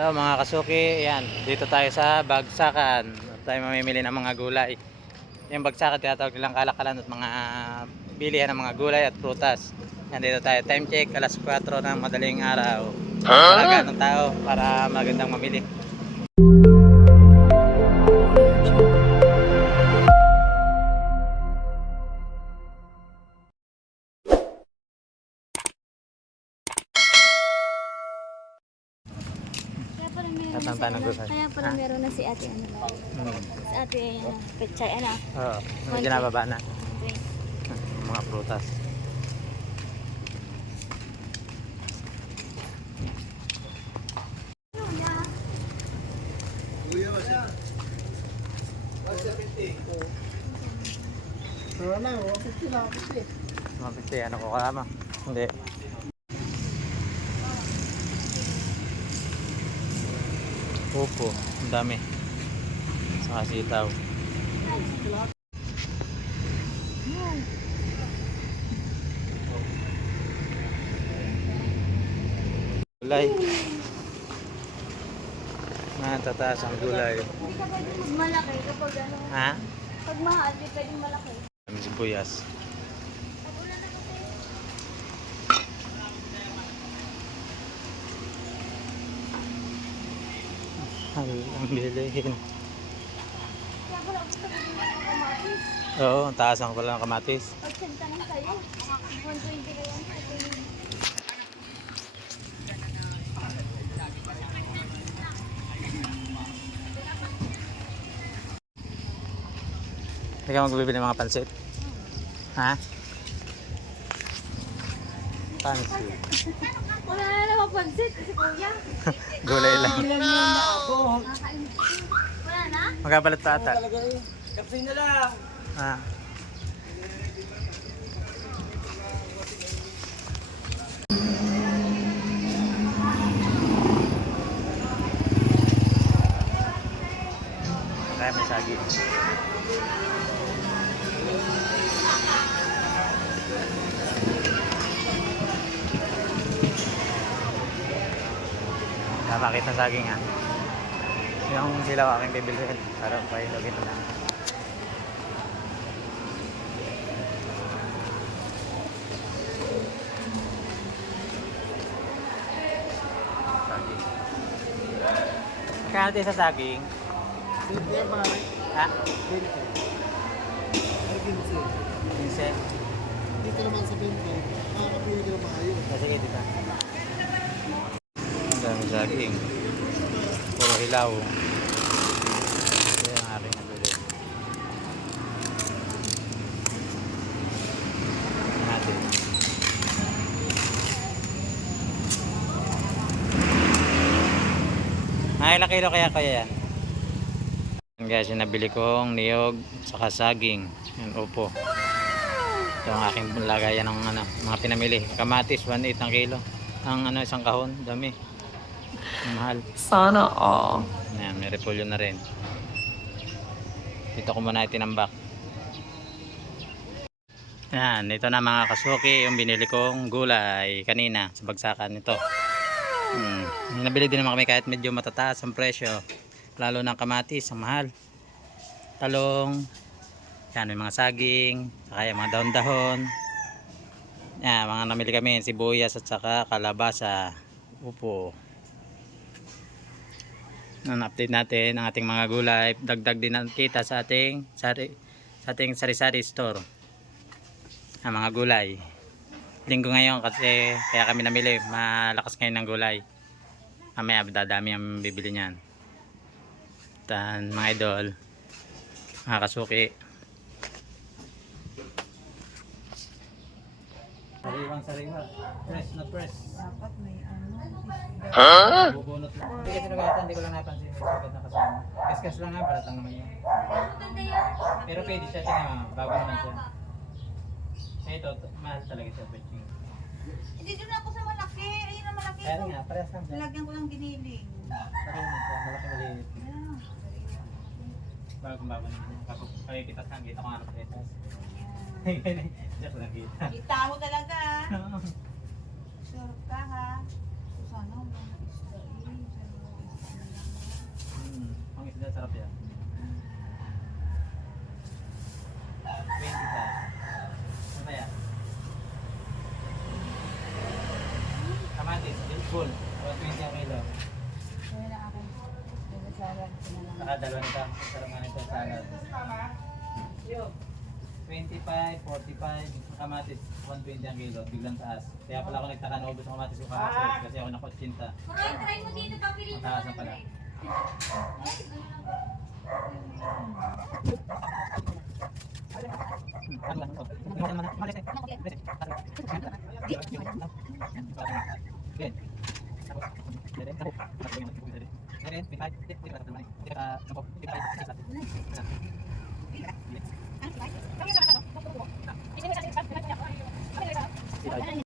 Hello mga kasuki, yan. Dito tayo sa Bagsakan. Tayo mamimili ng mga gulay. Yung Bagsakan tinatawag nilang kalakalan at mga bilihan ng mga gulay at prutas. Yan, dito tayo. Time check, alas 4 ng madaling araw. Wala ganong tao para magandang mamili. Kaya pala meron na si ate ano. Si ate pechay ano. Oo, medyo nababa na. Mga prutas. Mapiti, ano ko kalama? Hindi. Opo, ang dami. Saka sitaw. Gulay. Tataas ang gulay. Hindi ka pwedeng malaki kapag ano. Ha? Pag mahal, di pwedeng malaki. Kami sibuyas. Pag ulan na kasi. Ang bilihin. Kaya pala gusto ko din mga kamatis. Oo, ang taas ang pala ng kamatis. 80 lang sa'yo. 120 ka yan. Hindi ka magbibili ng mga pansit? Ha? Pansit. Wala na naman pansit kasi kuya. Gulay lang. Nakakainis. Wala na? Magkapalit pa ata. Kape na lang. Ah. Kaya may sagi. Napakit na saging ha. Yung silaw aking bibilhin para pailogin na. Saging. Kaya natin sa saging. Ha? 15. Dito naman sa bento, makakapili ka ng maayos. Sige, dito. Ang dami saging. Puro hilaw. Yan ang aking nabili. Natin. Ay, ilang kilo kaya yan? Yan guys, yung nabili kong niyog saka saging. Yan, upo. Ito ang aking lagayan ng ano, mga pinamili. Kamatis, 1.8 ang kilo. Ang ano, isang kahon, dami. Ang mahal. Sana all. Ayan, may repolyo na rin. Dito ko muna itinambak. Yan, ito na mga kasuki, yung binili kong gulay kanina sa Bagsakan ito. Nabili din naman kami kahit medyo matataas ang presyo. Lalo ng kamatis, ang mahal. Talong. Yan, may mga saging, saka yung mga dahon-dahon. Yan, mga namili kami, sibuyas at saka kalabasa. Upo. Na-update natin ang ating mga gulay. Dagdag din ang kita sa ating sari-sari store. Ang mga gulay. Linggo ngayon kasi kaya kami namili. Malakas ngayon ng gulay. Mamaya dadami ang bibili niyan. Tan mga idol, mga kasuki. Sariwang-sariwa. Press na press. Dapat may ano. Bubunot lang. Hindi kasi nagkakita, hindi ko lang napansin yung sagot na kasama. Kaskas lang nga, baratang naman yun. Pero pwede siya, tingnan mo, bago naman siya. Ito, mahal talaga siya, betching. Hindi doon ako sa malaki. Ayun ang malaki. Kaya nga, parehas lang siya. Lagyan ko ng giniling. Parehas lang siya, malaki-maliit. Bago-bago naman. Kapag pakikitas lang, kita ko nga ng pretas. Just lang kita. Kita mo talaga. Sure ka ha. Sana wala na isda. 120 ang kilo. Kaya na akin. Dito sa rag. Saka dalawa nito. Sarap nga nito salad. 25, 45, ang kamatis, 120 ang kilo, biglang taas. Kaya pala ako nagtaka na ubos ang kamatis ko kahapon kasi ako nakotsinta. Try mo dito papili. Mataas na pala.